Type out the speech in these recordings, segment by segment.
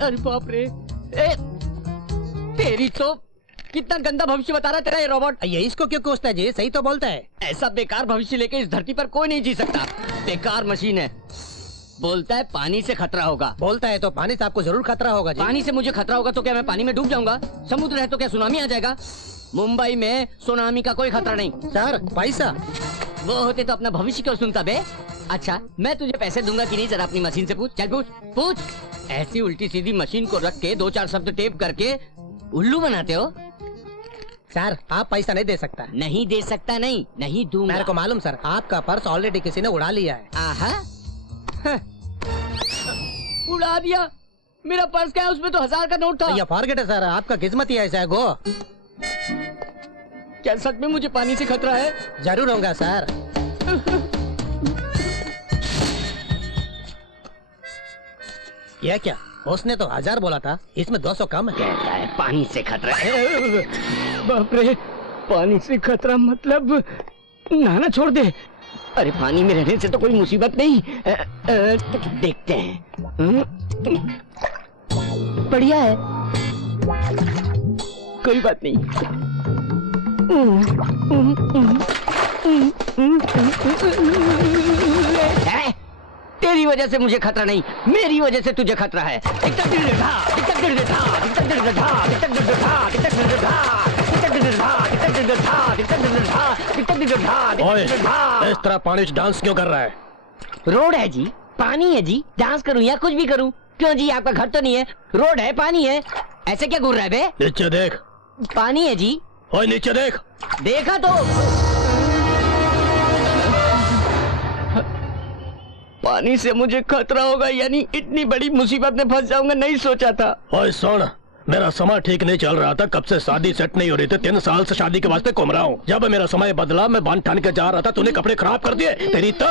अरे बाप रे, तेरी तो कितना गंदा भविष्य बता रहा है तेरा ये रोबोट। ये इसको क्यों कोसता है जी? सही तो बोलता है। ऐसा बेकार भविष्य लेके इस धरती पर कोई नहीं जी सकता। बेकार मशीन है। बोलता है पानी से खतरा होगा। बोलता है तो पानी से आपको जरूर खतरा होगा जी। पानी से मुझे खतरा होगा तो क्या मैं पानी में डूब जाऊंगा? समुद्र है तो क्या सुनामी आ जाएगा? मुंबई में सुनामी का कोई खतरा नहीं। सर पैसा वो होते तो अपना भविष्य क्यों सुनता बे? अच्छा मैं तुझे पैसे दूंगा कि नहीं, जरा अपनी मशीन से पूछ। चल पूछ पूछ। ऐसी उल्टी सीधी मशीन को रख के 2-4 शब्द टेप करके उल्लू बनाते हो। सर आप पैसा नहीं दे सकता। नहीं दे सकता? नहीं दूंगा। मेरे को मालूम सर, आपका पर्स ऑलरेडी किसी ने उड़ा लिया है। आहा उड़ा दिया? मेरा पर्स क्या है? उसमें तो 1000 का नोट था। ये फॉरगेट है सर, आपका किस्मत ही ऐसा है। गो। क्या सच में मुझे पानी से खतरा है? जरूर होगा सर। ये क्या, उसने तो 1000 बोला था, इसमें 200 कम है। कहता है पानी से खतरा है। बाप रे, पानी से खतरा मतलब नहाना छोड़ दे। अरे पानी में रहने से तो कोई मुसीबत नहीं। देखते हैं। बढ़िया है, कोई बात नहीं। तेरी वजह से मुझे खतरा नहीं, मेरी वजह से तुझे खतरा है। ओए, इस तरह पानी से डांस क्यों कर रहा है? रोड है जी, पानी है जी, डांस करूं या कुछ भी करूं? क्यों जी, आपका घर तो नहीं है? रोड है, पानी है, ऐसे क्या घूर रहा है बे? नीचे देख। पानी है जी। ओए नीचे देख। देखा तो। पानी से मुझे खतरा होगा यानी इतनी बड़ी मुसीबत में फंस जाऊंगा, नहीं सोचा था। ओए सुन, मेरा समय ठीक नहीं चल रहा था, कब से शादी सेट नहीं हो रही थी। 3 साल से शादी के वास्ते घूम रहा हूँ। जब मेरा समय बदला, मैं बांध ठान के जा रहा था, तूने कपड़े खराब कर दिए। तेरी तो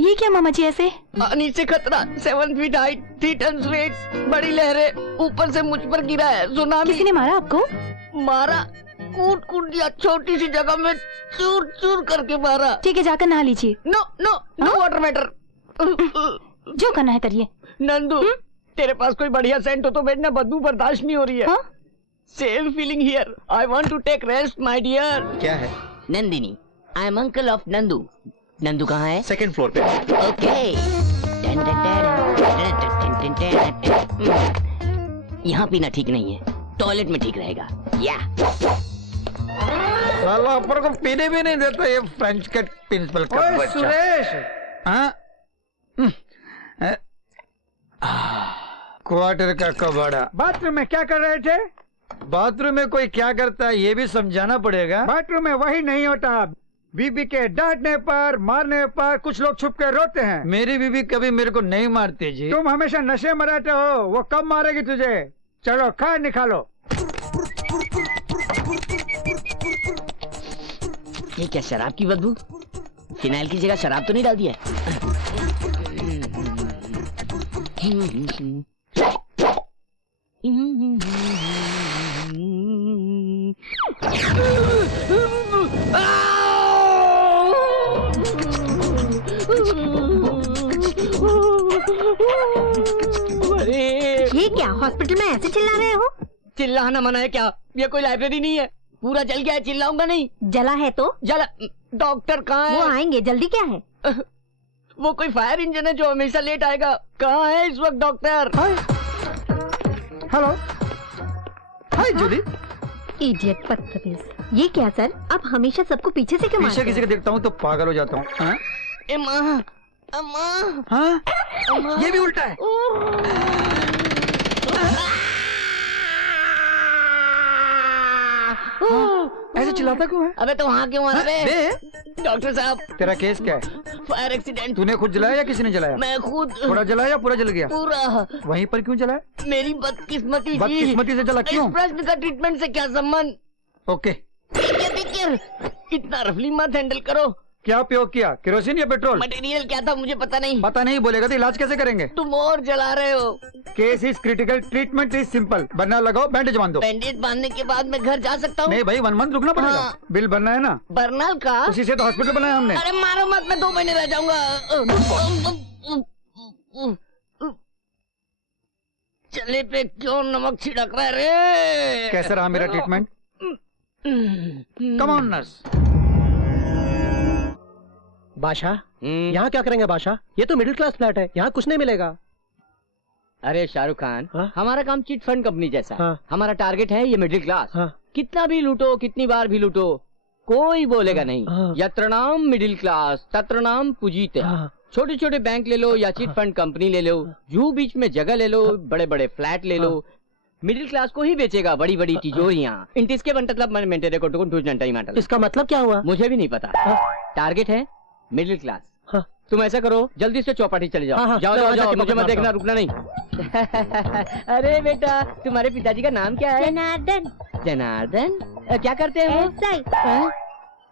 ये क्या मामा जी ऐसे? पानी से खतरा, 7 फीट हाइट, 3 टन वेट, बड़ी लहरें, ऊपर से मुझ पर गिरा है सुनामी। किसी ने मारा आपको? मारा? कूट कूट दिया, छोटी सी जगह में चूर चूर करके मारा। ठीक है, जाकर नहा लीजिए। No no no water matter. जो करना है करिए। नंदू, तेरे पास कोई बढ़िया सेंट हो तो भेजना, बदबू बर्दाश्त नहीं हो रही है। Same feeling here, I want to take rest my dear. क्या है? Nandini, I am uncle of Nandu. Nandu कहाँ है? 2nd फ्लोर पे। ओके। यहाँ पीना ठीक नहीं है, टॉयलेट में ठीक रहेगा। या साला ऊपर को पीने भी नहीं देता ये फ्रेंच कट प्रिंसिपल का बच्चा। सुरेश, हाँ? क्वार्टर का कबाड़ा। बाथरूम में क्या कर रहे थे? बाथरूम में कोई क्या करता है ये भी समझाना पड़ेगा। बाथरूम में वही नहीं होता। बीबी के डांटने पर, मारने पर कुछ लोग छुप कर रोते हैं। मेरी बीबी कभी मेरे को नहीं मारती जी। तुम हमेशा नशे में रहते हो, वो कब मारेगी तुझे? चलो खा निकालो। ये क्या शराब की बदबू? फिनाइल की जगह शराब तो नहीं डाल दिया? ये क्या हॉस्पिटल में ऐसे चिल्ला रहे हो? चिल्लाना मना है क्या? ये कोई लाइब्रेरी नहीं है, पूरा जल गया है, चिल्लाऊंगा नहीं। जला है तो? जला? डॉक्टर कहाँ है? वो आएंगे, जल्दी क्या है? वो कोई फायर इंजन है जो हमेशा लेट आएगा। कहाँ है इस वक्त डॉक्टर? हेलो, हाय जूली। इडियट बदतमीज। ये क्या सर, आप हमेशा सबको पीछे से क्यों मारते पीछे किसी को देखता हूँ तो पागल हो जाता हूँ। हाँ? हाँ? ये भी उल्टा है। ऐसे चिल्लाता क्यों है? अबे तो वहाँ क्यों आ रहे? बे, डॉक्टर साहब, तेरा केस क्या है? Fire accident. तूने खुद जलाया या किसी ने जलाया? मैं खुद। थोड़ा जलाया या पूरा जल गया? पूरा। वहीं पर क्यों जलाया? मेरी बदकिस्मती जी। बदकिस्मती से जला क्यों? इस प्रश्न का ट्रीटमेंट से क्या संबंध? ओके। इतना रफली मत हैंडल करो। क्या उपयोग किया, केरोसिन या पेट्रोल? मटेरियल क्या था मुझे पता नहीं। पता नहीं बोलेगा तो इलाज कैसे करेंगे? तुम और जला रहे हो। Case is critical, treatment is simple. Burner लगाओ, बैंडेज बांध दो। बैंडेज बांधने के बाद मैं घर जा सकता हूँ? नहीं भाई, 1 मंथ रुकना पड़ेगा। हाँ। बिल भरना है ना? बर्नल का? उसी से तो हॉस्पिटल बनाया हमने। अरे मारो मत, मैं 2 महीने रह जाऊंगा। चले पे क्यों नमक छिड़क रहा है रे? कैसा रहा मेरा ट्रीटमेंट? Come on nurse. बादशाह, यहाँ क्या करेंगे बादशाह? ये तो मिडिल क्लास फ्लैट है, यहाँ कुछ नहीं मिलेगा। अरे शाहरुख खान, हाँ? हमारा काम चिट फंड कंपनी जैसा। हाँ? हमारा टारगेट है ये मिडिल क्लास। हाँ? कितना भी लूटो, कितनी बार भी लूटो, कोई बोलेगा नहीं। हाँ। यत्र नाम मिडिल क्लास तत्र नाम पूजीते। हाँ। छोटे छोटे बैंक ले लो या चिट फंड कंपनी ले लो, जू बीच में जगह ले लो, बड़े बड़े फ्लैट ले लो, मिडिल क्लास को ही बेचेगा बड़ी बड़ी तिजोरियां। इंटिसके मतलब मैं मेंटेन को इसका मतलब क्या हुआ? मुझे भी नहीं पता। टारगेट है मिडिल क्लास। हाँ। तुम ऐसा करो, जल्दी से चौपाटी चले जाओ। हाँ, जाओ जाओ जाओ, मुझे मत मारता देखना, हूँ। रुकना नहीं। अरे बेटा, तुम्हारे पिताजी का नाम क्या है? जनार्दन। जनार्दन? क्या करते हैं वो? SI। हाँ?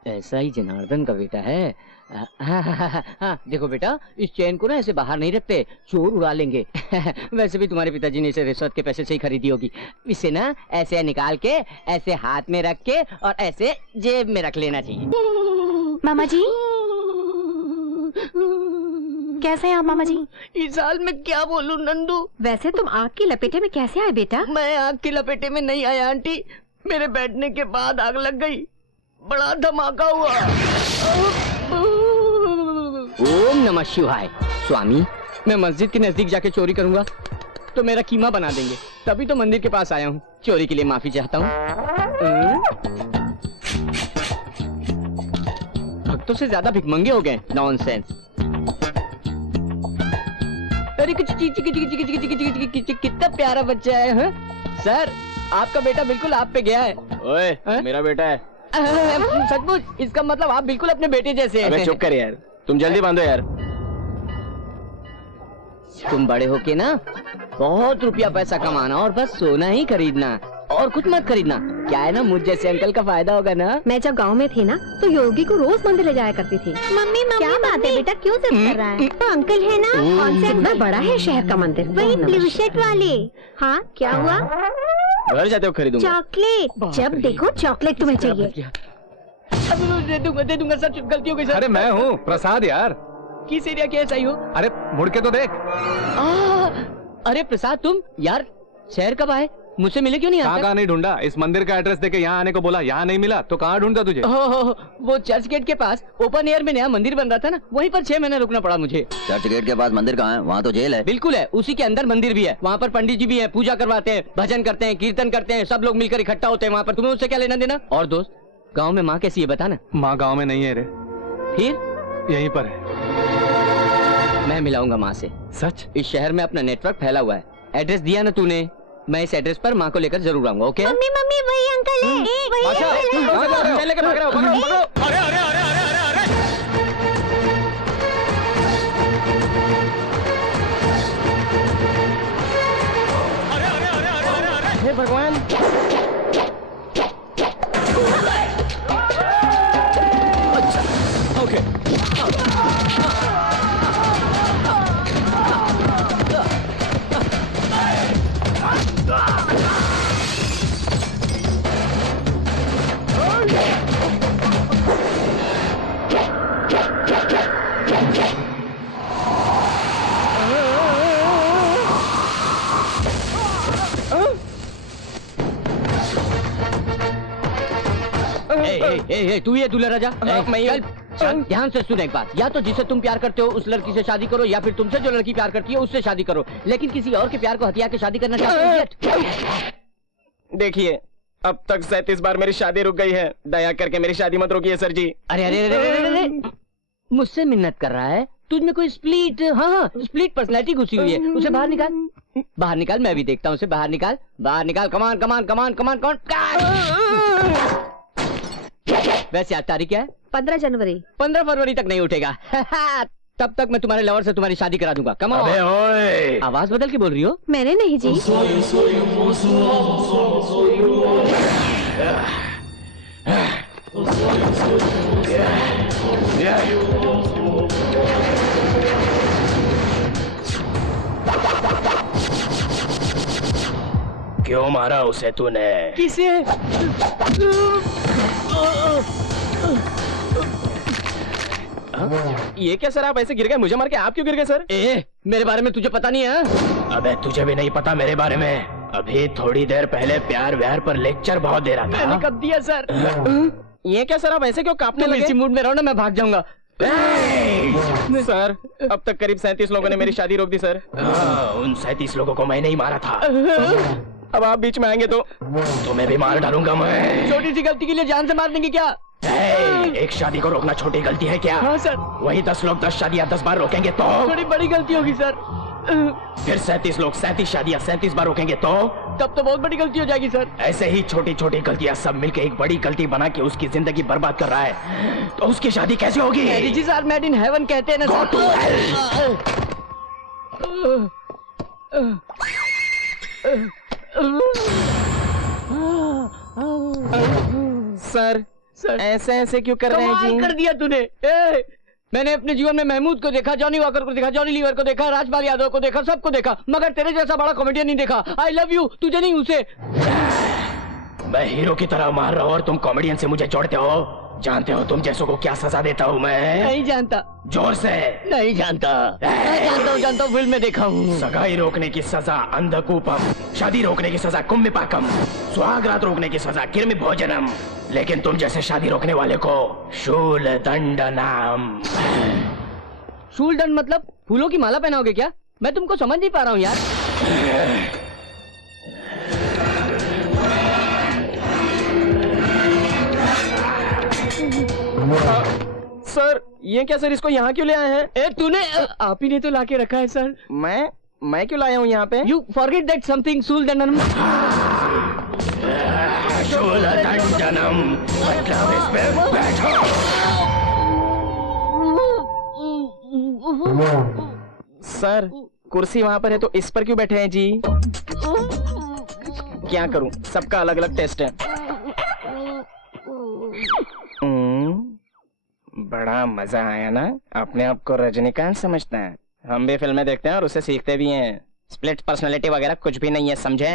ऐसा ही जनार्दन का बेटा है। हाँ, देखो बेटा, इस चेन को ना ऐसे बाहर नहीं रखते, चोर उड़ा लेंगे। वैसे भी तुम्हारे पिताजी ने इसे रिश्वत के पैसे से ही खरीदी होगी। इसे ना ऐसे निकाल के, ऐसे हाथ में रख के और ऐसे जेब में रख लेना चाहिए। मामा जी कैसे हैं आप मामा जी? इस हाल में क्या बोलूं नंदू? वैसे तुम आग की लपेटे में कैसे आए बेटा? मैं आग की लपेटे में नहीं आया आंटी, मेरे बैठने के बाद आग लग गई, बड़ा धमाका हुआ। ओम नमः शिवाय। स्वामी, मैं मस्जिद के नजदीक जाके चोरी करूंगा तो मेरा कीमा बना देंगे, तभी तो मंदिर के पास आया हूँ। चोरी के लिए माफी चाहता हूँ। भक्तों से ज्यादा भिखमंगे हो गए। नॉनसेंस। अरे कितना प्यारा बच्चा है। हाँ? सर, आपका बेटा बिल्कुल आप पे गया है। ओए, हाँ? मेरा बेटा है। सचमुच? इसका मतलब आप बिल्कुल अपने बेटे जैसे हैं। अबे चुप कर यार, तुम जल्दी बांधो यार। तुम बड़े होके ना बहुत रुपया पैसा कमाना और बस सोना ही खरीदना और कुछ मत खरीदना। क्या है ना, मुझ जैसे अंकल का फायदा होगा ना। मैं जब गांव में थी ना तो योगी को रोज मंदिर ले जाया करती थी। मम्मी क्या बात है बेटा, क्यों जिद कर रहा है? तो अंकल है ना, कौन से? कितना बड़ा है शहर का मंदिर? वही ब्लू शर्ट वाले। हाँ, क्या हुआ? घर जाते हो खरीदूंगा। चॉकलेट, जब देखो चॉकलेट तुम्हें चाहिए। दे दूंगा सर, गलती हो गई सर। अरे मैं हूँ प्रसाद यार। किस एरिया के ऐसा ही हो? अरे मुड़ के तो देख। अरे प्रसाद, तुम यार शहर कब आए? मुझसे मिले क्यों नहीं? कहाँ नहीं ढूंढा? इस मंदिर का एड्रेस देके यहाँ आने को बोला, यहाँ नहीं मिला तो कहाँ ढूंढता तुझे? वो चर्च गेट के पास ओपन एयर में नया मंदिर बन रहा था ना, वहीं पर 6 महीने रुकना पड़ा मुझे। चर्च गेट के पास मंदिर कहाँ है? वहाँ तो जेल है। बिल्कुल है, उसी के अंदर मंदिर भी है। वहाँ पर पंडित जी भी है, पूजा करवाते हैं, भजन करते हैं, कीर्तन करते हैं, सब लोग मिलकर इकट्ठा होते हैं वहाँ पर। तुम्हें उससे क्या लेना देना? और दोस्त, गाँव में माँ कैसी है बता ना। माँ गाँव में नहीं है रे, फिर यहीं पर है। मैं मिलाऊंगा माँ से। सच? इस शहर में अपना नेटवर्क फैला हुआ है। एड्रेस दिया ना तूने, मैं इस एड्रेस पर माँ को लेकर जरूर आऊंगा। ओके? मम्मी मम्मी वही अंकल है, वही अंकल है। लेकर भाग रहे हो, पकड़ो। अरे अरे अरे अरे अरे अरे! हे भगवान! अच्छा, ओके। तू ये दूल्हा राजा, चल ध्यान से सुन एक बात। या तो जिसे तुम प्यार करते हो उस लड़की से शादी करो, या फिर तुमसे जो लड़की प्यार करती है उससे शादी करो, लेकिन किसी और के प्यार को हथिया के शादी करना चाहते हो? देखिए, अब तक 37 बार मेरी शादी रुक गई है। दया करके मेरी शादी मत रोकिए सर जी। अरे अरे अरे अरे अरे, अरे। मुझसे मिन्नत कर रहा है? तुझमें कोई स्प्लिट, हाँ स्प्लिट पर्सनैलिटी घुसी हुई है। उसे बाहर निकाल, बाहर निकाल। मैं भी देखता हूँ उसे। बाहर निकाल, बाहर निकाल। कमान कमान कमान कमान कमान। वैसे आज तारीख क्या है? 15 जनवरी। 15 फरवरी तक नहीं उठेगा। तब तक मैं तुम्हारे लवर से तुम्हारी शादी करा दूंगा। Come on. अबे ओए! आवाज बदल के बोल रही हो? मैंने नहीं जी। क्यों मारा उसे तूने? किसे? ये क्या सर, आप ऐसे गिर गए, मुझे मार के आप क्यों गिर गए सर? ए, मेरे बारे में तुझे पता नहीं है? अबे तुझे भी नहीं पता मेरे बारे में? अभी थोड़ी देर पहले प्यार व्यार पर लेक्चर बहुत दे रहा मैंने था। कब दिया सर? ये क्या सर, आप ऐसे क्यों कांपने तुम लगे? इसी मूड में रहो ना, मैं भाग जाऊंगा। सर अब तक करीब 37 लोगों ने मेरी शादी रोक दी सर। उन 37 लोगों को मैंने ही मारा था। अब आप बीच में आएंगे तो तुम्हें भी मार डालूंगा मैं। छोटी सी गलती के लिए जान से मार देंगे क्या? एक शादी को रोकना छोटी गलती है क्या? हाँ सर। वही 10 लोग 10 शादियां 10 बार रोकेंगे तो? थोड़ी बड़ी गलती होगी सर। फिर 37 लोग 37 शादियां 37 बार रोकेंगे तो? तब तो बहुत बड़ी गलती हो जाएगी सर। ऐसे ही छोटी छोटी गलतियां सब मिलके एक बड़ी गलती बना के उसकी जिंदगी बर्बाद कर रहा है, तो उसकी शादी कैसे होगी? Marriages are made in heaven कहते हैं ना Go to सर सर ऐसे ऐसे क्यों कर रहे हैं कमाल जी? कर दिया तूने। मैंने अपने जीवन में महमूद को देखा, जॉनी वॉकर को देखा, जॉनी लीवर को देखा, राजपाल यादव को देखा, सबको देखा, मगर तेरे जैसा बड़ा कॉमेडियन नहीं देखा। आई लव यू, तुझे नहीं उसे। मैं हीरो की तरह मार रहा हूँ और तुम कॉमेडियन से मुझे जोड़ते हो। जानते हो तुम जैसों को क्या सजा देता हूँ मैं? नहीं जानता। जोर से। नहीं जानता। जानता हूँ, फिल्म में देखा हूँ। सगाई रोकने की सजा अंधकूपम, शादी रोकने की सजा कुम्भिपाकम, सुहागरात रोकने की सजा किर्मि भोजनम, लेकिन तुम जैसे शादी रोकने वाले को शूल दंडनाम। शूल दंड मतलब फूलों की माला पहनाओगे क्या? मैं तुमको समझ नहीं पा रहा हूँ यार। सर ये क्या सर, इसको यहाँ क्यों ले आए हैं? ए तूने आप ही ने तो लाके रखा है सर। मैं क्यों लाया हूँ यहाँ पे? यू फॉरगेट दैट समथिंग शूल दंडनम। शूल दंडनम मतलब इस पे बैठो। सर कुर्सी वहाँ पर है तो इस पर क्यों बैठे हैं जी? क्या करूँ, सबका अलग अलग टेस्ट है। बड़ा मजा आया ना? अपने आप को रजनीकांत समझता है। हम भी फिल्में देखते हैं और उससे सीखते भी हैं। स्प्लिट पर्सनालिटी वगैरह कुछ भी नहीं है, समझे?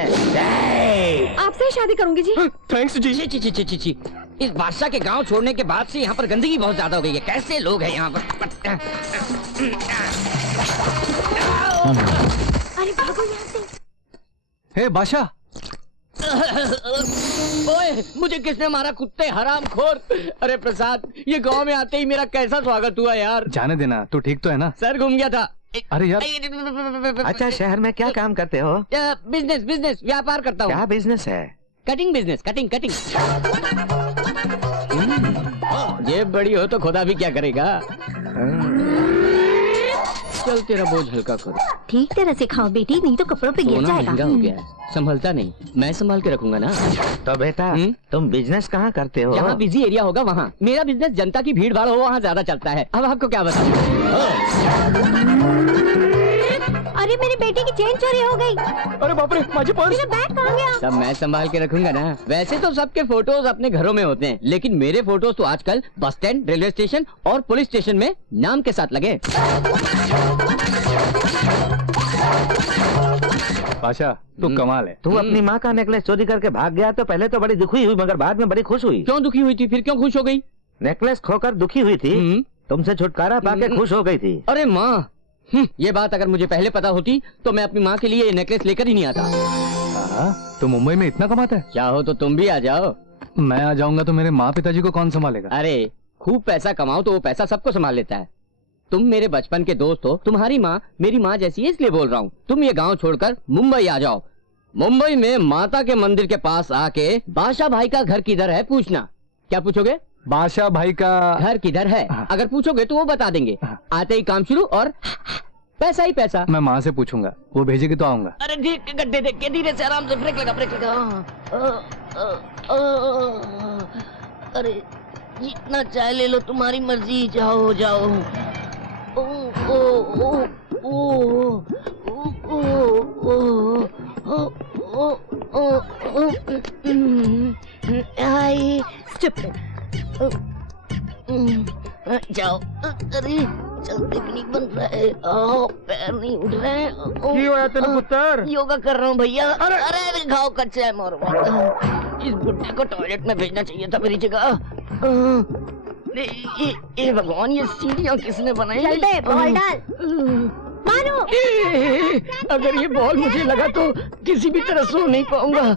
आपसे शादी करूंगी जी। थैंक्स जी। ची ची ची ची ची। इस बादशाह के गांव छोड़ने के बाद से यहाँ पर गंदगी बहुत ज्यादा हो गई है। कैसे लोग हैं यहाँ पर? अरे भागो यहाँ से। हे बादशाह, ओए, मुझे किसने मारा? कुत्ते हरामखोर। अरे प्रसाद, ये गांव में आते ही मेरा कैसा स्वागत हुआ यार। जाने देना, तू ठीक तो है ना? सर घूम गया था। अरे यार। अच्छा, शहर में क्या काम करते हो? बिजनेस बिजनेस व्यापार करता हूँ। क्या बिजनेस है? Cutting business, cutting cutting. ये बड़ी हो तो खुदा भी क्या करेगा। चल तेरा बोझ हल्का करो। ठीक तरह से खाओ बेटी, नहीं तो कपड़ों पे गिर सोना जाएगा। महंगा हो गया है, संभलता नहीं। मैं संभाल के रखूंगा ना। तो बेटा तुम बिजनेस कहाँ करते हो? जहाँ बिजी एरिया होगा वहाँ। मेरा बिजनेस जनता की भीड़ भाड़ हो वहाँ ज्यादा चलता है। अब आपको क्या बताऊं? अरे मेरी बेटी की चेन चोरी हो गई। अरे बाप रे, माझी पर्स। मेरा बैग कहाँ गया? सब मैं संभाल के रखूंगा ना। वैसे तो सबके फोटोज अपने घरों में होते हैं, लेकिन मेरे फोटोज तो आजकल बस स्टैंड, रेलवे स्टेशन और पुलिस स्टेशन में नाम के साथ लगे। बादशाह तू कमाल है। तू अपनी माँ का नेकलेस चोरी करके भाग गया तो पहले तो बड़ी दुखी हुई, मगर बाद में बड़ी खुश हुई। क्यों दुखी हुई थी? फिर क्यों खुश हो गई? नेकलेस खोकर दुखी हुई थी, तुमसे छुटकारा पाके खुश हो गई थी। अरे माँ, ये बात अगर मुझे पहले पता होती तो मैं अपनी माँ के लिए ये नेकलेस लेकर ही नहीं आता। तू मुंबई में इतना कमाता है? चाहो तो तुम भी आ जाओ। मैं आ जाऊंगा तो मेरे माँ पिताजी को कौन संभालेगा? अरे खूब पैसा कमाओ तो वो पैसा सबको संभाल लेता है। तुम मेरे बचपन के दोस्त हो, तुम्हारी माँ मेरी माँ जैसी है, इसलिए बोल रहा हूँ। तुम ये गांव छोड़कर मुंबई आ जाओ। मुंबई में माता के मंदिर के पास आके बादशाह भाई का घर किधर है पूछना। क्या पूछोगे? बादशाह भाई का घर किधर है? अगर पूछोगे तो वो बता देंगे। आते ही काम शुरू और पैसा ही पैसा। मैं माँ से पूछूंगा, वो भेजेगी तो आऊंगा। अरे ठीक, गड्ढे देख के धीरे से आराम से ब्रेक लगा, ब्रेक लगा। अरे जितना चाय ले लो, तुम्हारी मर्जी, जाओ जाओ। ओ ओ ओ ओ ओ ओ ओ ओ आई जाओ। अरे चलते भी नहीं बन रहा है, पैर नहीं उठ रहे हैं। की होया तेरे पुत्र? योगा कर रहा हूँ भैया। अरे घाव कच्चा है मोर। इस बुड्ढे को टॉयलेट में भेजना चाहिए था मेरी जगह। ये भगवान, ये सीढ़ियाँ किसने बनाई? जल्दी बॉल डाल। मानो अगर ये बॉल मुझे लगा तो किसी भी तरह सो नहीं पाऊंगा।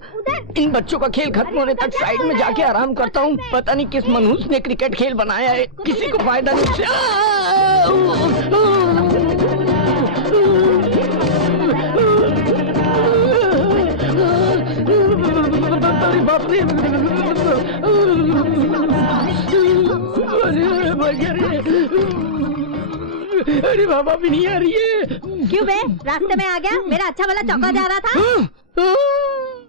इन बच्चों का खेल खत्म होने तक साइड में जाके आराम करता हूँ। पता नहीं किस मनहूस ने क्रिकेट खेल बनाया है, किसी को फायदा नहीं उससे। अरे बाप रे, अरे बाबा भी नहीं आ रही है। क्यों बे, रास्ते में आ गया? मेरा अच्छा वाला चौका जा रहा था।